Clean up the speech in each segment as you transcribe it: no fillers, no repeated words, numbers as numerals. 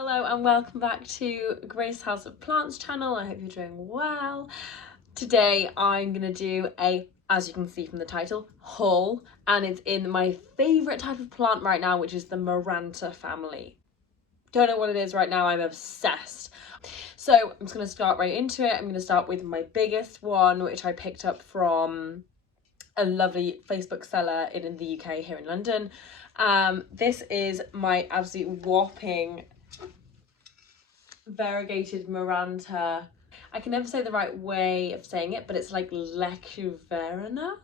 Hello and welcome back to Grace House of Plants channel. I hope you're doing well. Today I'm gonna do a, as you can see from the title, haul, and it's in my favorite type of plant right now, which is the Maranta family. Don't know what it is right now, I'm obsessed. So I'm just gonna start right into it. I'm gonna start with my biggest one, which I picked up from a lovely Facebook seller in the UK here in London. This is my absolute whopping variegated Maranta. I can never say the right way of saying it, but it's like LEUCONEURA.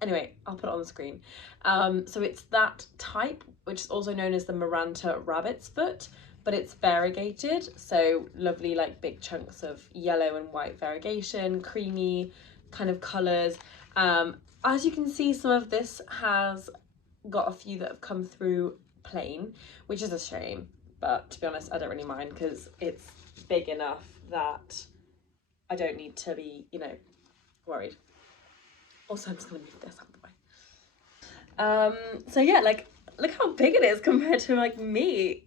Anyway, I'll put it on the screen. So it's that type, which is also known as the Maranta rabbit's foot, but it's variegated. So lovely, like big chunks of yellow and white variegation, creamy kind of colours. As you can see, some of this has got a few that have come through plain, which is a shame. But to be honest, I don't really mind because it's big enough that I don't need to be, worried. Also, I'm just going to move this out of the way. So yeah, like, look how big it is compared to like me.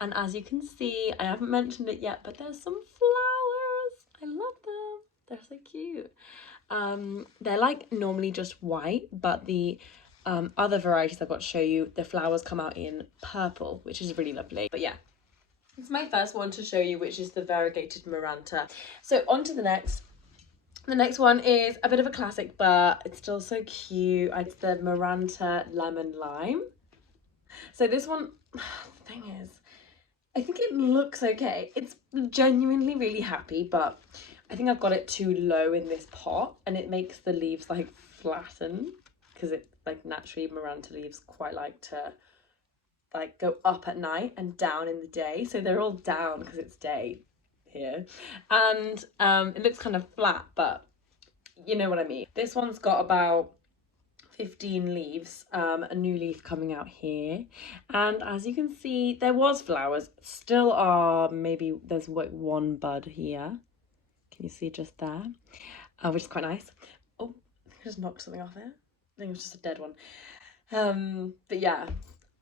And as you can see, I haven't mentioned it yet, but there's some flowers. I love them. They're so cute. They're like normally just white, but the other varieties I've got to show you, the flowers come out in purple, which is really lovely. But yeah, it's my first one to show you, which is the variegated Maranta. So on to the next. The next one is a bit of a classic, but it's still so cute. It's the Maranta Lemon Lime. So this one, the thing is, I think it looks okay. It's genuinely really happy, but I think I've got it too low in this pot and it makes the leaves like flatten, because it like naturally Maranta leaves quite like to like go up at night and down in the day, so they're all down because it's day here, and it looks kind of flat, but you know what I mean. This one's got about 15 leaves, a new leaf coming out here, and as you can see, there was flowers, still are, maybe there's like one bud here, can you see just there, which is quite nice. Oh, I just knocked something off there. I think it was just a dead one. But yeah,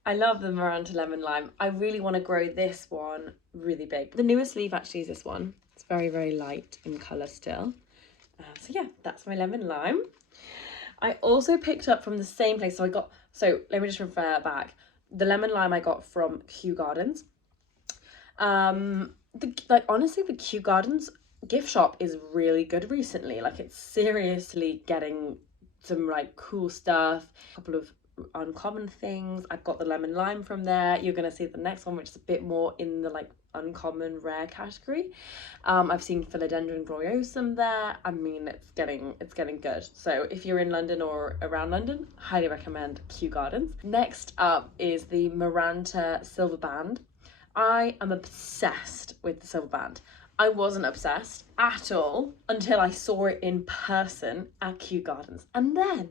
I love the Maranta Lemon Lime. I really want to grow this one really big. The newest leaf actually is this one. It's very, very light in colour still. So yeah, that's my lemon lime. I also picked up from the same place. So let me just refer back. The lemon lime I got from Kew Gardens. Honestly, the Kew Gardens gift shop is really good recently. Like, it's seriously getting some like cool stuff, a couple of uncommon things. I've got the lemon lime from there. You're gonna see the next one, which is a bit more in the like uncommon rare category. I've seen philodendron gloriosum there. I mean, it's getting good. So if you're in London or around London, highly recommend Kew Gardens. Next up is the Maranta silver band. I am obsessed with the silver band. I wasn't obsessed at all until I saw it in person at Kew Gardens. And then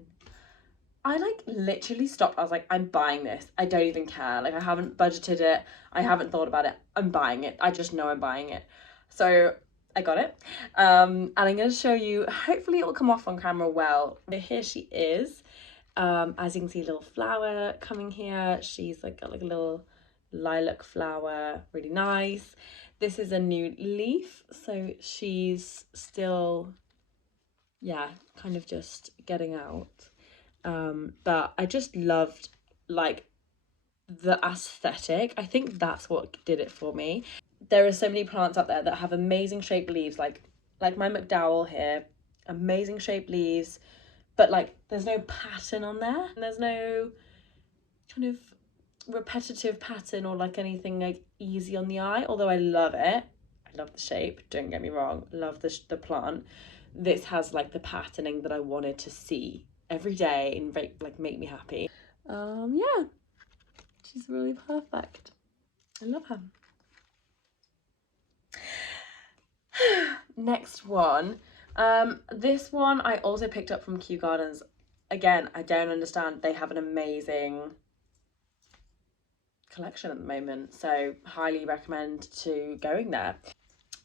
I like literally stopped. I was like, I'm buying this. I don't even care. Like, I haven't budgeted it. I haven't thought about it. I'm buying it. I just know I'm buying it. So I got it. And I'm going to show you, hopefully it will come off on camera well. Here she is. As you can see, a little flower coming here. She's like got like a little lilac flower, really nice. This is a new leaf, so she's still, yeah, kind of just getting out. But I just loved like the aesthetic. I think that's what did it for me. There are so many plants out there that have amazing shaped leaves, like my McDowell here, amazing shaped leaves, but like there's no pattern on there, and there's no kind of repetitive pattern or like anything like easy on the eye. Although I love it, I love the shape, don't get me wrong, love the plant. This has like the patterning that I wanted to see every day and like make me happy. Yeah, she's really perfect. I love her. Next one, this one I also picked up from Kew Gardens. Again, I don't understand, they have an amazing collection at the moment, so highly recommend to going there.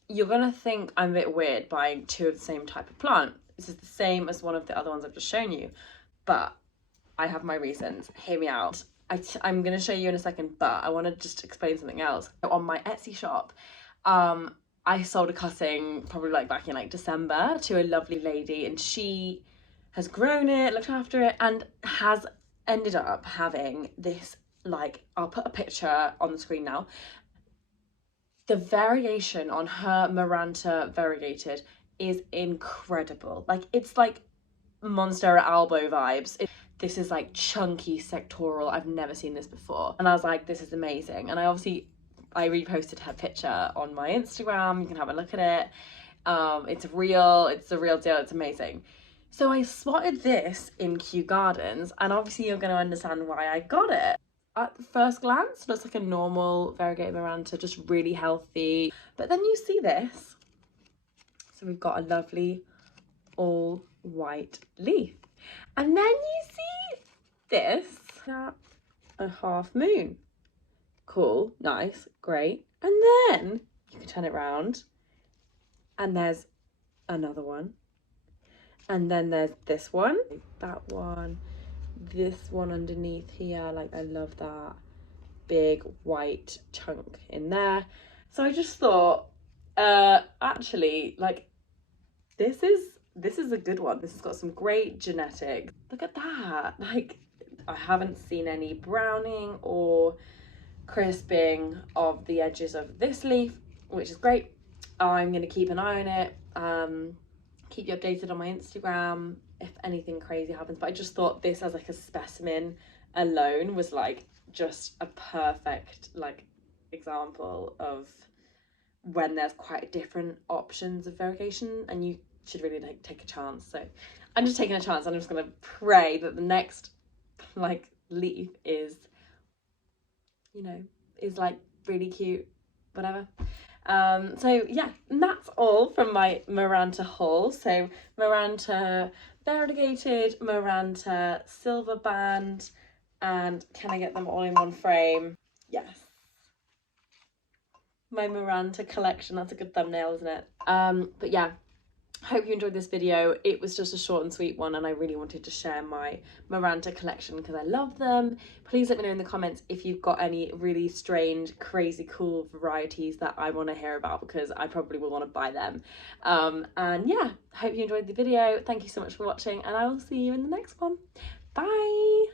You're gonna think I'm a bit weird buying two of the same type of plant. This is the same as one of the other ones I've just shown you, but I have my reasons. Hear me out. I'm going to show you in a second, but I want to just explain something else. On my Etsy shop, I sold a cutting probably like back in like December to a lovely lady, and she has grown it, looked after it, and has ended up having this, like, I'll put a picture on the screen now. The variation on her Maranta variegated is incredible. Like, it's like Monstera albo vibes. This is like chunky sectoral. I've never seen this before. And I was like, this is amazing. And I reposted her picture on my Instagram. You can have a look at it. It's the real deal. It's amazing. So I spotted this in Kew Gardens, and obviously you're going to understand why I got it. At first glance, it looks like a normal variegated Maranta, just really healthy. But then you see this. So we've got a lovely all white leaf. And then you see this, a half moon. Cool, nice, great. And then you can turn it around and there's another one. And then there's this one, that one, this one underneath here. Like, I love that big white chunk in there. So I just thought, actually, like, this is a good one. This has got some great genetics. Look at that. Like, I haven't seen any browning or crisping of the edges of this leaf, which is great. I'm going to keep an eye on it. Keep you updated on my Instagram if anything crazy happens. But I just thought this as like a specimen alone was like just a perfect like example of when there's quite different options of variegation, and you should really like take a chance. So I'm just taking a chance, and I'm just gonna pray that the next like leaf is, you know, is like really cute, whatever. So yeah, and that's all from my Maranta haul. So Maranta variegated, Maranta silver band, and can I get them all in one frame? Yes. My Maranta collection. That's a good thumbnail, isn't it? But yeah, hope you enjoyed this video. It was just a short and sweet one, and I really wanted to share my Maranta collection because I love them. Please let me know in the comments if you've got any really strange, crazy, cool varieties that I want to hear about, because I probably will want to buy them. And yeah, hope you enjoyed the video. Thank you so much for watching, and I will see you in the next one. Bye!